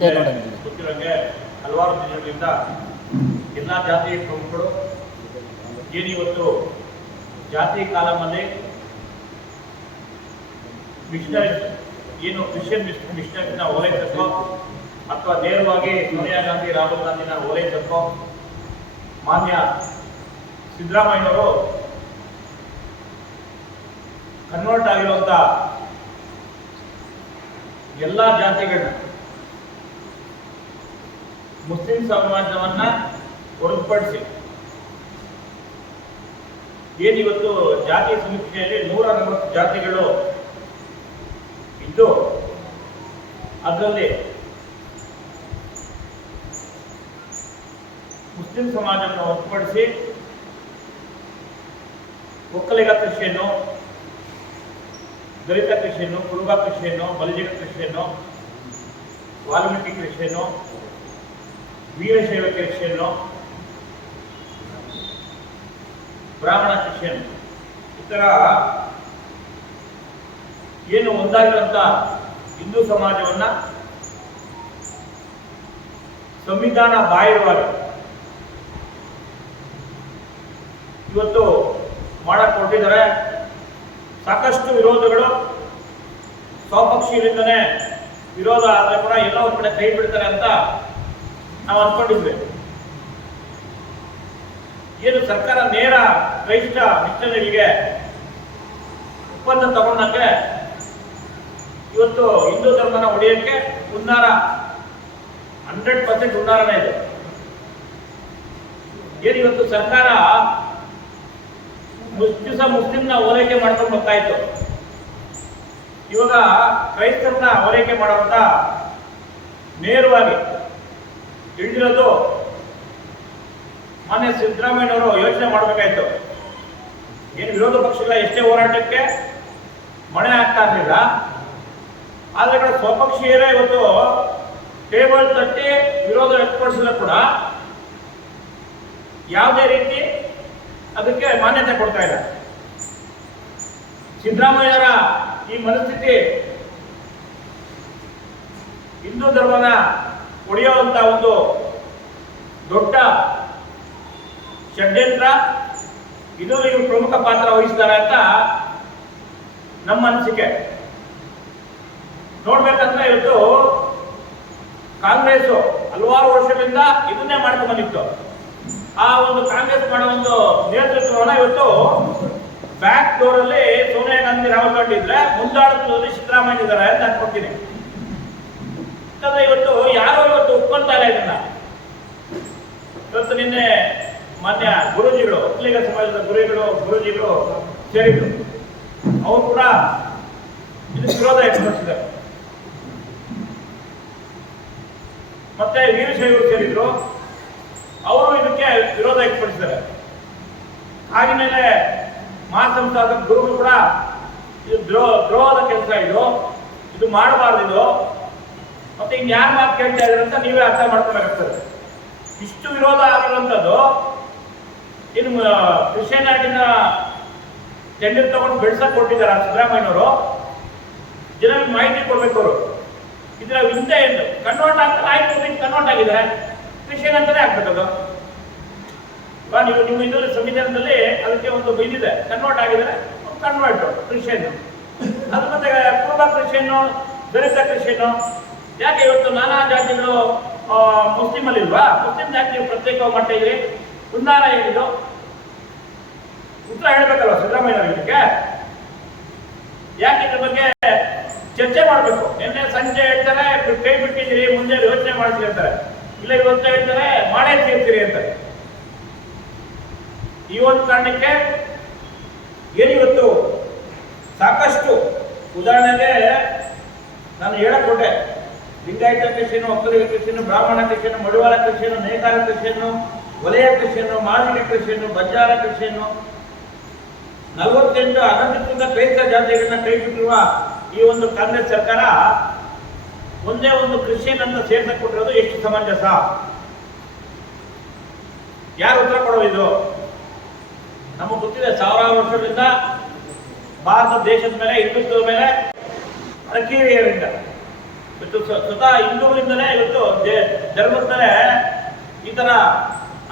ಗೊತ್ತಿರೋಂಗೆ ಹಲವಾರು ದಿನಗಳಿಂದ ಎಲ್ಲ ಜಾತಿಯ ಪ್ರಮುಖರು ಏನಿವತ್ತು ಜಾತಿ ಕಾಲಮಲ್ಲಿ ಮಿಷನರೀಸ್ ಏನು ಕ್ರಿಶ್ಚಿಯನ್ ಮಿಷನರೀಸ್ನ ಓಲೈಸಕ್ಕೋ ಅಥವಾ ನೇರವಾಗಿ ಸೋನಿಯಾ ಗಾಂಧಿ ರಾಹುಲ್ ಗಾಂಧಿನ ಓಲೈಸಕ್ಕೋ ಮಾನ್ಯ ಸಿದ್ದರಾಮಯ್ಯನವರು ಕನ್ವರ್ಟ್ ಆಗಿರುವಂಥ ಎಲ್ಲ ಜಾತಿಗಳನ್ನ ಮುಸ್ಲಿಂ ಸಮಾಜವನ್ನ ಹೊರತುಪಡಿಸಿ ಏನಿವತ್ತು ಜಾತಿ ಸಮೀಕ್ಷೆಯಲ್ಲಿ 140 ಜಾತಿಗಳು ಇದ್ದು ಅದರಲ್ಲಿ ಮುಸ್ಲಿಂ ಸಮಾಜವನ್ನು ಹೊರತುಪಡಿಸಿ ಒಕ್ಕಲಿಗ ಕ್ರಿಶ್ಚಿಯನ್ನು, ದಲಿತ ಕ್ರಿಶ್ಚಿಯನ್ನು, ಕುರುಬ Christian, Balijiga Christian, Valmiki Christian, Veerashaiva Christian, ಬ್ರಾಹ್ಮಣ ಕ್ರಿಶ್ಚಿಯನ್ ಈ ಥರ ಏನು ಒಂದಾಗಿರುವಂಥ ಹಿಂದೂ ಸಮಾಜವನ್ನ ಸಂವಿಧಾನ ಬಾಹಿರವಾಗಿ ಇವತ್ತು ಮಾಡಕ್ಕೆ ಹೊರಟಿದ್ದಾರೆ. ಸಾಕಷ್ಟು ವಿರೋಧಗಳು ಸ್ವಪಕ್ಷೀಯರಿಂದನೇ ವಿರೋಧ ಆದರೆ ಕೂಡ ಎಲ್ಲ ಒಂದು ಕಡೆ ಕೈ ಬಿಡ್ತಾರೆ ಅಂತ ನಾವು ಅಂದ್ಕೊಂಡಿದ್ವಿ. ಏನು ಸರ್ಕಾರ ನೇರ ಕ್ರೈಸ್ತ ಮಿಷನರಿಗೆ ಒಪ್ಪಂದ ತಗೊಂಡಂಗೆ ಇವತ್ತು ಹಿಂದೂ ಧರ್ಮನ ಒಡೆಯಕ್ಕೆ ಹುನ್ನಾರ 100% ಹುನ್ನಾರನೇ ಇದೆ. ಏನು ಇವತ್ತು ಸರ್ಕಾರ ಮುಸ್ಲಿಂನ ಓಲೈಕೆ ಮಾಡ್ಕೊಂಡು ಬರ್ತಾ ಇತ್ತು, ಇವಾಗ ಕ್ರೈಸ್ತರನ್ನ ಓಲೈಕೆ ಮಾಡುವಂತ ನೇರವಾಗಿ ಹಿಡಿದಿರೋದು ಮಾನ್ಯ ಸಿದ್ದರಾಮಯ್ಯನವರು ಯೋಚನೆ ಮಾಡಬೇಕಾಯ್ತು. ಏನು ವಿರೋಧ ಪಕ್ಷಗಳ ಎಷ್ಟೇ ಹೋರಾಟಕ್ಕೆ ಮಣೆ ಆಗ್ತಾ ಇರಲಿಲ್ಲ, ಆದ್ರೆ ಕೂಡ ಸ್ವಪಕ್ಷೀಯರೇ ಇವತ್ತು ಟೇಬಲ್ ತಟ್ಟಿ ವಿರೋಧ ವ್ಯಕ್ತಪಡಿಸಿದ್ರು ಕೂಡ ಯಾವುದೇ ರೀತಿ ಅದಕ್ಕೆ ಮಾನ್ಯತೆ ಕೊಡ್ತಾ ಇಲ್ಲ. ಸಿದ್ದರಾಮಯ್ಯರ ಈ ಮನಸ್ಥಿತಿ ಹಿಂದೂ ಧರ್ಮನ ಒಡೆಯುವಂತ ಒಂದು ದೊಡ್ಡ ಷಡ್ಯಂತ್ರ, ಇದು ಇವರು ಪ್ರಮುಖ ಪಾತ್ರ ವಹಿಸಿದ್ದಾರೆ ಅಂತ ನಮ್ಮ ಅನಿಸಿಕೆ. ನೋಡ್ಬೇಕಂದ್ರೆ ಇವತ್ತು ಕಾಂಗ್ರೆಸ್ ಹಲವಾರು ವರ್ಷಗಳಿಂದ ಇದನ್ನೇ ಮಾಡ್ಕೊಂಡು ಬಂದಿತ್ತು. ಆ ಒಂದು ಕಾಂಗ್ರೆಸ್ ಮಾಡೋ ಒಂದು ನೇತೃತ್ವವನ್ನ ಇವತ್ತು ಬ್ಯಾಕ್ ಡೋರ್ ಅಲ್ಲಿ ಸೋನಿಯಾ ಗಾಂಧಿ ರಾಹುಲ್ ಗಾಂಧಿ ಇದ್ರೆ ಮುಂದಾಳತ್ವದಲ್ಲಿ ಸಿದ್ದರಾಮಯ್ಯ ಇದ್ದಾರೆ ಅಂತ ಅನ್ಕೊಳ್ತೀನಿ. ಯಾಕಂದ್ರೆ ಇವತ್ತು ಯಾರೋ ಇವತ್ತು ಒಪ್ಕೊಂತಾ ಇಲ್ಲ ಇದನ್ನ. ಇವತ್ತು ನಿನ್ನೆ ಮಾನ್ಯ ಗುರೂಜಿಗಳು, ಒಕ್ಕಲಿಗ ಸಮಾಜದ ಗುರೂಜಿಗಳು ಸೇರಿದ್ರು, ಅವರು ಕೂಡ ಇದಕ್ಕೆ ವಿರೋಧ ವ್ಯಕ್ತಪಡಿಸಿದ್ದಾರೆ. ಮತ್ತೆ ವೀರಶೈವರು ಸೇರಿದ್ರು, ಅವರು ಇದಕ್ಕೆ ವಿರೋಧ ವ್ಯಕ್ತಪಡಿಸಿದ್ದಾರೆ. ಆಗಿನ ಮಹಾಸಂಸ್ಥಾದ ಗುರುಗಳು ಕೂಡ ಇದು ದ್ರೋಹದ ಕೆಲಸ, ಇದು ಮಾಡಬಾರ್ದು, ಮತ್ತೆ ಇನ್ಯಾರು ಮಾತು ಕೇಳ್ತಾ ಇದ್ದಾರೆ ಅಂತ ನೀವೇ ಅರ್ಥ ಮಾಡ್ಕೊಬೇಕಾಗ್ತದೆ. ಇಷ್ಟು ವಿರೋಧ ಆಗಿರುವಂಥದ್ದು ಇನ್ನು ಕ್ರಿಶ್ಚಿಯಾನಿಟಿನ ಟೆಂಡರ್ ತಗೊಂಡು ಬೆಳೆಸಕ್ಕೆ ಕೊಟ್ಟಿದ್ದಾರೆ ಸಿದ್ದರಾಮಯ್ಯನವರು. ಜನರಿಗೆ ಮಾಹಿತಿ ಕೊಡ್ಬೇಕು. ಅವರು ಇದರ ಹಿಂದೆ ಏನು ಕನ್ವರ್ಟ್ ಆಗ್ತಾರೆ, ಆಯ್ತು ಕನ್ವರ್ಟ್ ಆಗಿದ್ದಾರೆ, ಕ್ರಿಶ್ಚಿಯನ್ ಅಂತಾನೆ ಆಗ್ಬೇಕದು. ನೀವು ನಿಮ್ಮ ಇದು ಸಂವಿಧಾನದಲ್ಲಿ ಅದಕ್ಕೆ ಒಂದು ಇದಿದೆ, ಕನ್ವರ್ಟ್ ಆಗಿದ್ದಾರೆ, ಕನ್ವರ್ಟ್ ಕ್ರಿಶ್ಚಿಯನ್. ಅದು ಮತ್ತೆ ಕುರುಬ ಕ್ರಿಶ್ಚಿಯನ್ನು, ದಲಿತ ಕ್ರಿಶ್ಚಿಯನ್ನು. ಯಾಕೆ ಇವತ್ತು ನಾನಾ ಜಾತಿಗಳು ಮುಸ್ಲಿಂ ಅಲ್ಲಿ ಇಲ್ವಾ? ಮುಸ್ಲಿಂ ಜಾತಿ ಪ್ರತ್ಯೇಕವಾಗಿ ಮಾಡ್ತಾ ಇದ್ರಿ, ಹುನ್ನಾರ ಹೇಳಿದ್ದು ಉತ್ತರ ಹೇಳ್ಬೇಕಲ್ವ ಸಿದ್ದರಾಮಯ್ಯ ಇದಕ್ಕೆ? ಯಾಕೆ ಇದ್ರ ಬಗ್ಗೆ ಚರ್ಚೆ ಮಾಡಬೇಕು. ನಿನ್ನೆ ಸಂಜೆ ಹೇಳ್ತಾರೆ ಕೈ ಬಿಟ್ಟಿದ್ದೀರಿ, ಮುಂದೆ ಯೋಚನೆ ಮಾಡ್ತೀರಿ ಅಂತಾರೆ. ಇಲ್ಲ ಇವತ್ತು ಹೇಳ್ತಾರೆ ಮಾಡೇ ತೀರ್ತೀರಿ ಅಂತಾರೆ. ಈ ಒಂದು ಕಾರಣಕ್ಕೆ ಏನಿವತ್ತು ಸಾಕಷ್ಟು ಉದಾಹರಣೆಗೆ ನಾನು ಹೇಳಕೊಟ್ಟೆ, ಲಿಂಗಾಯತ ಕ್ರಿಶ್ಚಿಯನ್, ಒಕ್ಕಲಿಗ ಕ್ರಿಶ್ಚಿಯನ್, ಬ್ರಾಹ್ಮಣ ಕ್ರಿಶ್ಚಿಯನ್, ಮಡಿವಾಳ ಕ್ರಿಶ್ಚಿಯನ್, ನೇಕಾರ ಕ್ರಿಶ್ಚಿಯನ್, ವಲಯ Christian, Madiga Christian, Banjara Christian, 48 ಅನಧಿಕೃತ ಕ್ರೈಸ್ತ ಜಾತಿಗಳನ್ನ ಕೈ ಬಿಟ್ಟಿರುವ ಈ ಒಂದು ಕಾಂಗ್ರೆಸ್ ಸರ್ಕಾರ ಒಂದೇ ಒಂದು ಕ್ರಿಶ್ಚಿಯನ್ ಅಂತ ಸೇರ್ಸಕ್ಕೆ ಕೊಟ್ಟಿರೋದು ಎಷ್ಟು ಸಮಂಜಸ? ಯಾರು ಉತ್ತರ ಕೊಡೋದು? ಇದು ನಮಗೆ ಗೊತ್ತಿದೆ, ಸಾವಿರಾರು ವರ್ಷಗಳಿಂದ ಭಾರತ ದೇಶದ ಮೇಲೆ, ಹಿಂದುತ್ವದ ಮೇಲೆ ಕಿರಿಯರಿಂದ ಇವತ್ತು ಸ್ವತಃ ಹಿಂದೂಗಳಿಂದಲೇ ಇವತ್ತು ಧರ್ಮದ ಮೇಲೆ ಈ ತರ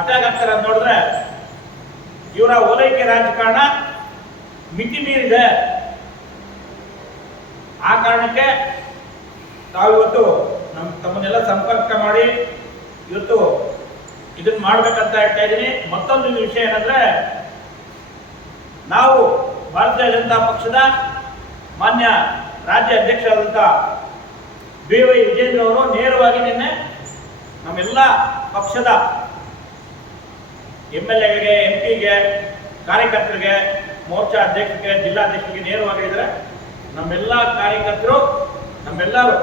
ಅಟ್ಯಾಕ್ ಆಗ್ತಾರೆ ಅಂತ ನೋಡಿದ್ರೆ ಇವರ ಓಲೈಕೆ ರಾಜಕಾರಣ ಮಿತಿ ಮೀರಿದೆ. ಆ ಕಾರಣಕ್ಕೆ ತಾವಿವತ್ತು ತಮ್ಮನ್ನೆಲ್ಲ ಸಂಪರ್ಕ ಮಾಡಿ ಇವತ್ತು ಇದನ್ನ ಮಾಡ್ಬೇಕಂತ ಹೇಳ್ತಾ ಇದ್ದೀನಿ. ಮತ್ತೊಂದು ವಿಷಯ ಏನಂದ್ರೆ, ನಾವು ಭಾರತೀಯ ಜನತಾ ಪಕ್ಷದ ಮಾನ್ಯ ರಾಜ್ಯ ಅಧ್ಯಕ್ಷರಾದಂಥ BY ವಿಜೇಂದ್ರ ಅವರು ನೇರವಾಗಿ ನಿನ್ನೆ ನಮ್ಮೆಲ್ಲ ಪಕ್ಷದ MLAಗೆ, MP ಗೆ, ಕಾರ್ಯಕರ್ತರಿಗೆ, ಮೋರ್ಚಾ ಅಧ್ಯಕ್ಷರಿಗೆ, ಜಿಲ್ಲಾಧ್ಯಕ್ಷರಿಗೆ ನೇರವಾಗಿ ಹೇಳಿದರೆ ನಮ್ಮೆಲ್ಲ ಕಾರ್ಯಕರ್ತರು ನಮ್ಮೆಲ್ಲರೂ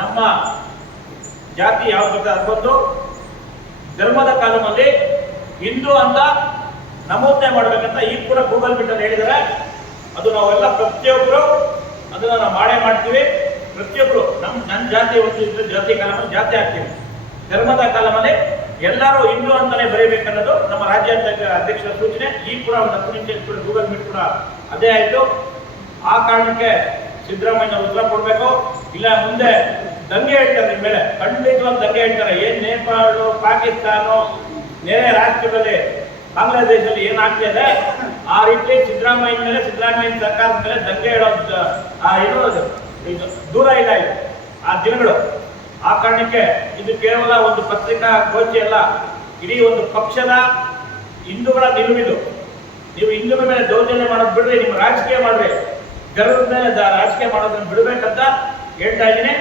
ನಮ್ಮ ಜಾತಿ ಯಾವ್ದು ಅದೊಂದು ಧರ್ಮದ ಕಾಲಮಲ್ಲಿ ಹಿಂದೂ ಅಂತ ನಮೂದನೆ ಮಾಡ್ಬೇಕಂತ ಈಗ ಕೂಡ ಗೂಗಲ್ ಮೀಟಲ್ಲಿ ಹೇಳಿದ್ದಾರೆ. ಅದು ನಾವೆಲ್ಲ ಪ್ರತಿಯೊಬ್ಬರು ಅದನ್ನ ನಾವು ಮಾಡೇ ಮಾಡ್ತೀವಿ. ಪ್ರತಿಯೊಬ್ಬರು ನನ್ನ ಜಾತಿ ಒಂದು ಜಾತಿ ಕಾಲಮಲ್ಲಿ ಜಾತಿ ಆಗ್ತೀವಿ. ಧರ್ಮದ ಕಾಲಮಲ್ಲಿ ಎಲ್ಲರೂ ಹಿಂದೂ ಅಂತಾನೆ ಬರೀಬೇಕನ್ನೋದು ನಮ್ಮ ರಾಜ್ಯ ಅಧ್ಯಕ್ಷರ ಸೂಚನೆ. ಈಗ ಕೂಡ ಒಂದು 10 ನಿಮಿಷ ಗೂಗಲ್ ಮೀಟ್ ಕೂಡ ಅದೇ ಆಯ್ತು. ಆ ಕಾರಣಕ್ಕೆ ಸಿದ್ದರಾಮಯ್ಯ ಉತ್ತರ ಕೊಡಬೇಕು. ಇಲ್ಲ ಮುಂದೆ ದಂಗೆ ಹೇಳ್ತಾರೆ ನಿಮ್ಮ ಮೇಲೆ, ಖಂಡಿತವಾಗಿ ದಂಗೆ ಹೇಳ್ತಾರೆ. ಏನ್ ನೇಪಾಳ, ಪಾಕಿಸ್ತಾನ, ನೆರೆ ರಾಷ್ಟ್ರದಲ್ಲಿ ಬಾಂಗ್ಲಾದೇಶದಲ್ಲಿ ಏನಾಗ್ತಿದೆ ಆ ರೀತಿ ಸಿದ್ದರಾಮಯ್ಯ ಮೇಲೆ, ಸಿದ್ದರಾಮಯ್ಯ ಸರ್ಕಾರದ ಮೇಲೆ ದಂಗೆ ಹೇಳೋದು ಇದು ದೂರ ಇಲ್ಲ ಇದು ಆ ದಿನಗಳು. ಆ ಕಾರಣಕ್ಕೆ ಇದು ಕೇವಲ ಒಂದು ಪತ್ರಿಕಾ ಗೋಷ್ಠಿ ಅಲ್ಲ, ಇಡೀ ಒಂದು ಪಕ್ಷದ ಹಿಂದೂಗಳ ನಿಲುವಿದು. ನೀವು ಹಿಂದೂಗಳ ಮೇಲೆ ದೌರ್ಜನ್ಯ ಮಾಡೋದು ಬಿಡ್ರಿ, ನಿಮ್ಮ ರಾಜಕೀಯ ಮಾಡ್ರಿ, ಗರ್ವದ ಮೇಲೆ ರಾಜಕೀಯ ಮಾಡೋದನ್ನ ಬಿಡಬೇಕಂತ ಹೇಳ್ತಾ ಇದ್ದೀನಿ.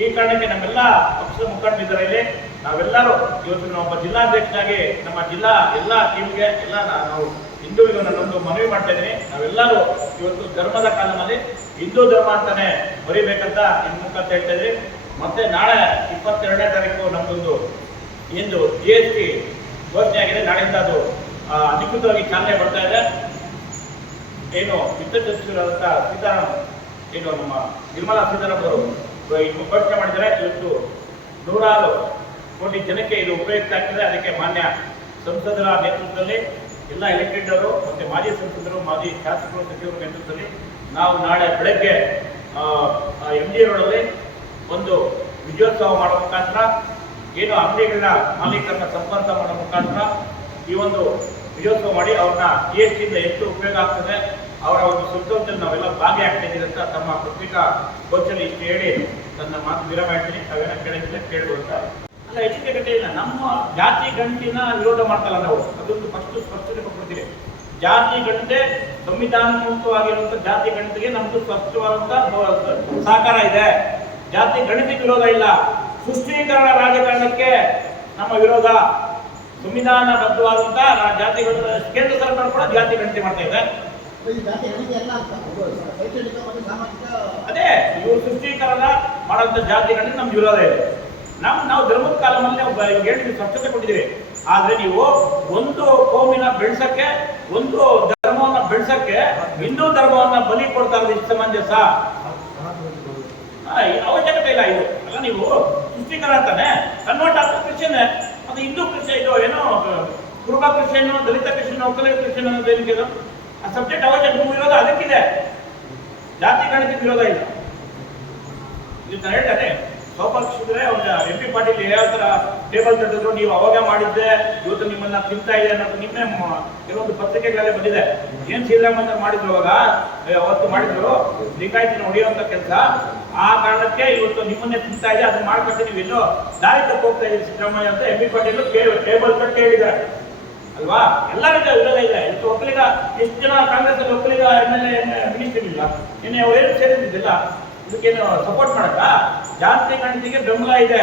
ಈ ಕಾರಣಕ್ಕೆ ನಮ್ಮೆಲ್ಲ ಪಕ್ಷದ ಮುಖಂಡರಿದ್ದಾರೆ ಇಲ್ಲಿ. ನಾವೆಲ್ಲರೂ ಇವತ್ತು ಒಬ್ಬ ಜಿಲ್ಲಾಧ್ಯಕ್ಷನಾಗಿ ನಮ್ಮ ಜಿಲ್ಲಾ ಎಲ್ಲ ಟೀಮ್ಗೆ ಎಲ್ಲ ನಾವು ಹಿಂದೂವಿಗೂ ನನ್ನೊಂದು ಮನವಿ ಮಾಡ್ತಾ ಇದ್ದೀನಿ. ನಾವೆಲ್ಲರೂ ಇವತ್ತು ಧರ್ಮದ ಕಾಲದಲ್ಲಿ ಹಿಂದೂ ಧರ್ಮ ಅಂತಾನೆ ಬರೀಬೇಕಂತ ನಿಮ್ಮ ಮುಖಾಂತರ ಹೇಳ್ತಾ ಇದ್ರಿ. ಮತ್ತೆ ನಾಳೆ 22ನೇ ತಾರೀಕು ನಮ್ದೊಂದು ಏನು GST ಘೋಷಣೆ ಆಗಿದೆ. ನಾಳೆಯಿಂದ ಅದು ಅಧಿಕೃತವಾಗಿ ಚಾಲನೆ ಬರ್ತಾ ಇದೆ. ಏನು ವಿತ್ತ ಸಚಿವರಾದಂಥ ಸೀತಾರಾಮ್, ಏನು ನಮ್ಮ ನಿರ್ಮಲಾ ಸೀತಾರಾಮ್ ಅವರು ಘೋಷಣೆ ಮಾಡಿದರೆ ಇವತ್ತು 100 ಕೋಟಿ ಜನಕ್ಕೆ ಇದು ಉಪಯುಕ್ತ ಆಗ್ತದೆ. ಅದಕ್ಕೆ ಮಾನ್ಯ ಸಂಸದರ ನೇತೃತ್ವದಲ್ಲಿ ಎಲ್ಲ ಎಲೆಕ್ಟೆಡ್ ಅವರು ಮತ್ತೆ ಮಾಜಿ ಸಂಸದರು, ಮಾಜಿ ಶಾಸಕರು, ಸಚಿವರ ನೇತೃತ್ವದಲ್ಲಿ ನಾವು ನಾಳೆ ಬೆಳಗ್ಗೆ MG ರೋಡಲ್ಲಿ ಒಂದು ವಿಜಯೋತ್ಸವ ಮಾಡೋ ಮುಖಾಂತರ, ಏನು ಅಂಗಡಿಗಳ ಮಾಲೀಕರನ್ನ ಸಂಪರ್ಕ ಮಾಡೋ ಮುಖಾಂತರ ಈ ಒಂದು ವಿಜಯೋತ್ಸವ ಮಾಡಿ ಅವ್ರನ್ನ GST ಇಂದ ಎಷ್ಟು ಉಪಯೋಗ ಆಗ್ತದೆ ಅವರ ಒಂದು ಸಂತೋಷದಲ್ಲಿ ನಾವೆಲ್ಲ ಭಾಗಿಯಾಗ್ತಾ ಇದ್ದೀವಿ ಅಂತ ತಮ್ಮ ಪತ್ರಿಕಾ ಗೋಷ್ಠಿಯಲ್ಲಿ ಇಷ್ಟು ಹೇಳಿ ನನ್ನ ಮಾತು ವಿರಾಮ ಹೇಳ್ತೀನಿ. ತಾವೇನ ಕೇಳಿದ್ರೆ ಕೇಳ್ಬೋದ ಅಲ್ಲ, ಹೆಚ್ಚಿಗೆ ಗಂಟೆ ಇಲ್ಲ. ನಮ್ಮ ಜಾತಿ ಗಂಟಿನ ವಿರೋಧ ಮಾಡ್ತಲ್ಲ ನಾವು, ಅದೊಂದು ಸ್ಪಷ್ಟತೆ ಕೊಡ್ತೀವಿ. ಜಾತಿ ಗಂಟೆ ಸಂವಿಧಾನವಾಗಿರುವಂಥ ಜಾತಿ ಗಣಿತಿಗೆ ನಮ್ದು ಸ್ಪಷ್ಟವಾದಂಥ ಸಹಕಾರ ಇದೆ. ಜಾತಿ ಗಣಿತಕ್ಕೆ ವಿರೋಧ ಇಲ್ಲ. ಸೃಷ್ಟೀಕರಣ ರಾಜಕಾರಣಕ್ಕೆ ನಮ್ಮ ವಿರೋಧ. ಸಂವಿಧಾನಬದ್ಧವಾದಂತಹ ಜಾತಿಗಳು ಕೇಂದ್ರ ಸರ್ಕಾರ ಕೂಡ ಜಾತಿ ಗಣತಿ ಮಾಡ್ತಾ ಇದೆ. ಅದೇ ಇವರು ಸೃಷ್ಟೀಕರಣ ಮಾಡುವಂತ ಜಾತಿ ಗಣತಿ ನಮ್ಗೆ ವಿರೋಧ ಇದೆ. ನಾವು ಧರ್ಮದ ಕಾಲದಲ್ಲಿ ಹೇಳಿದ್ವಿ, ಸ್ವಚ್ಛತೆ ಕೊಟ್ಟಿದ್ದೀವಿ. ಆದ್ರೆ ನೀವು ಒಂದು ಕೋಮಿನ ಬೆಳೆಸಕ್ಕೆ, ಒಂದು ಧರ್ಮವನ್ನ ಬೆಳೆಸಕ್ಕೆ ಹಿಂದೂ ಧರ್ಮವನ್ನ ಬಲಿ ಕೊಡ್ತಾ ಇರೋದು ಇಷ್ಟು ಸಮಂಜಸ? ಅವಶ್ಯಕತೆ ಇಲ್ಲ. ಇದು ಅಲ್ಲ, ನೀವು ಸೃಷ್ಟಿಕರಣ ಅಂತಾನೆ ಕನ್ವರ್ಟ್ ಆಗ್ತಾ ಕ್ರಿಶ್ಚಿಯನ್, ಅದು ಹಿಂದೂ ಕ್ರಿಶ್ಚಿಯನ್, ಇದು ಏನೋ ಕುರುಬ ಕ್ರಿಶ್ಚಿಯನ್, ದಲಿತ ಕ್ರಿಶ್ಚಿಯನ್, ಒಕ್ಕಲಿಗ ಕ್ರಿಶ್ಚಿಯನ್ ಅನ್ನೋದು ಏನಕ್ಕೆ ಇದು? ಆ ಸಬ್ಜೆಕ್ಟ್ ಅವಶ್ಯಕ ವಿರೋಧ ಅದಕ್ಕಿದೆ, ಜಾತಿ ಗಣಿತಕ್ಕೆ ವಿರೋಧ ಇಲ್ಲ. ಇದು ನಾನು ಹೇಳ್ತಾನೆ, ಸ್ವಪಕ್ಷಿದ್ರೆ ಒಂದು MP ಪಾಟೀಲ್ ಯಾವ ತರ ಟೇಬಲ್ ತಟ್ಟಿದ್ರು, ನೀವು ಅವಾಗ ಮಾಡಿದ್ದೆ, ಇವತ್ತು ನಿಮ್ಮನ್ನ ತಿಂತಾ ಇದೆ ಅನ್ನೋದು ನಿನ್ನೆ ಕೆಲವೊಂದು ಪತ್ರಿಕೆಗಳಲ್ಲಿ ಬಂದಿದೆ. ಏನ್ ಶ್ರೀರಾಮಯ್ಯ ಮಾಡಿದ್ರು ಅವಾಗ, ಅವತ್ತು ಮಾಡಿದ್ರು ಲಿಂಗಾಯತಿನ ಹೊಡೆಯುವಂತ ಕೆಲಸ. ಆ ಕಾರಣಕ್ಕೆ ಇವತ್ತು ನಿಮ್ಮನ್ನೇ ತಿಂತಾ ಇದೆ, ಅದನ್ನ ಮಾಡ್ಕೊಟ್ಟು ನೀವು ಎಲ್ಲೋ ದಾರಿ ತಪ್ಪು ಹೋಗ್ತಾ ಇದ್ದೀರಿ ಸಿದ್ದರಾಮಯ್ಯ ಅಂತ MP ಪಾಟೀಲ್ ಟೇಬಲ್ ತಟ್ಟಿ ಹೇಳಿದ್ದಾರೆ ಅಲ್ವಾ? ಎಲ್ಲ ರೀತಿಯ ವಿರೋಧ ಇದೆ. ಇವತ್ತು ಒಕ್ಕಲಿಗ ಎಷ್ಟು ಜನ ಕಾಂಗ್ರೆಸ್ ಅಲ್ಲಿ ಒಕ್ಕಲಿಗ MLA ಮಿನಿಸ್ಟರ್ ಇಲ್ಲ, ನಿನ್ನೆ ಅವರೇನು ಸೇರಿದ್ದಿಲ್ಲ. ಇದಕ್ಕೇನು ಸಪೋರ್ಟ್ ಮಾಡಕ್ಕ? ಜಾತಿ ಗಣತಿಗೆ ಬೆಂಬಲ ಇದೆ.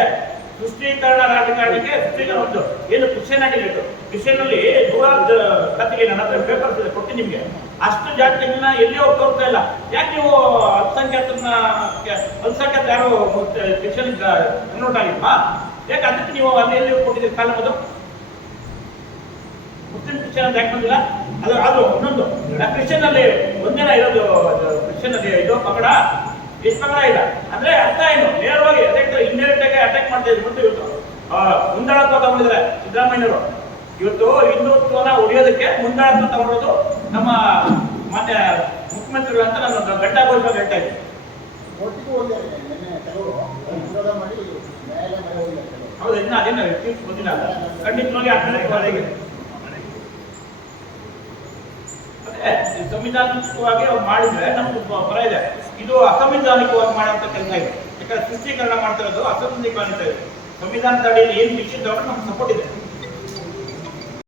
ಸೃಷ್ಟೀಕರಣ ರಾಜಕಾರಣಕ್ಕೆ ಸೃಷ್ಟೀಕರಣ ಒಂದು ಏನು ಕ್ರಿಶ್ಚಿಯನ್ ಆಗಿತ್ತು, ಕ್ರಿಶ್ಚಿಯನ್ ಅಲ್ಲಿ ನೂರಾರು ಜಾತಿಗೆ ನನ್ನ ಹತ್ರ ಪೇಪರ್ಸ್ ಇದೆ, ಕೊಟ್ಟು ನಿಮ್ಗೆ. ಅಷ್ಟು ಜಾತಿಗಳನ್ನ ಎಲ್ಲಿ ಹೋಗಿ ತೋರ್ತಾ ಇಲ್ಲ. ಯಾಕೆ ನೀವು ಅಲ್ಪಸಂಖ್ಯಾತರನ್ನ ಯಾರು ಕ್ರಿಶ್ಚಿಯನ್ ಕನ್ವರ್ಟ್ ಆಗಿಲ್ವಾ? ಯಾಕೆ ಅದಕ್ಕೆ ನೀವು ಅಲ್ಲಿ ಎಲ್ಲಿ ಕೊಟ್ಟಿದ್ದೀರಿ ಕಾಲ? ಅದು ಮುಸ್ಲಿಂ ಕ್ರಿಶ್ಚಿಯನ್ ಅಂತ ಯಾಕೆ ಬಂದಿಲ್ಲ? ಅದು ಇನ್ನೊಂದು ಕ್ರಿಶ್ಚಿಯನ್ ಅಲ್ಲಿ ಒಂದಿನ ಇರೋದು, ಕ್ರಿಶ್ಚಿಯನ್ ಅಲ್ಲಿ ಇದು ಪಗಡ ಇಷ್ಟಪಡ ಇಲ್ಲ ಅಂದ್ರೆ ಅರ್ಥ ಏನು? ನೇರವಾಗಿ ಇಂಡೈರೆಕ್ಟ್ ಆಗಿ ಅಟ್ಯಾಕ್ ಮಾಡ್ತಾ ಇದ್ರು. ಮತ್ತು ಇವತ್ತು ಮುಂದಾಳತ್ವ ತಗೊಂಡಿದ್ದಾರೆ ಸಿದ್ದರಾಮಯ್ಯವರು. ಇವತ್ತು ಹಿಂದುತ್ವನ ಉಳಿಯೋದಕ್ಕೆ ಮುಂದಾಳತ್ವ ತಗೊಂಡಿರೋದು ನಮ್ಮ ಮಾನ್ಯ ಮುಖ್ಯಮಂತ್ರಿಗಳು ಅಂತ ನಾನು ಘಂಟಾಘೋಷವಾಗಿ ಹೇಳ್ತಾ ಇದ್ದೀನಿ. ಅದೇನು ತೀರ್ಪು ಬಂದಿಲ್ಲ ಅಲ್ಲ, ಖಂಡಿತವಾಗಿ ಅರ್ಥವಾಗಿ ಸಂವಿಧಾನಿಕವಾಗಿ ಅವ್ರು ಮಾಡಿದ್ರೆ ನಮ್ಗೆ ಪರ ಇದೆ. ಇದು ಅಸಂವಿಧಾನಿಕವಾಗಿ ಮಾಡುವಂತ ಕೆಲಸ ಇದೆ. ಯಾಕಂದ್ರೆ ಸೃಷ್ಟೀಕರಣ ಮಾಡ್ತಾ ಇರೋದು ಅಸಂವಿಧಾನಿಕ ಇದೆ. ಸಂವಿಧಾನದ ಅಡಿಯಲ್ಲಿ ಏನು ವಿಷಯ ನಮ್ಗೆ ಸಪೋರ್ಟ್ ಇದೆ.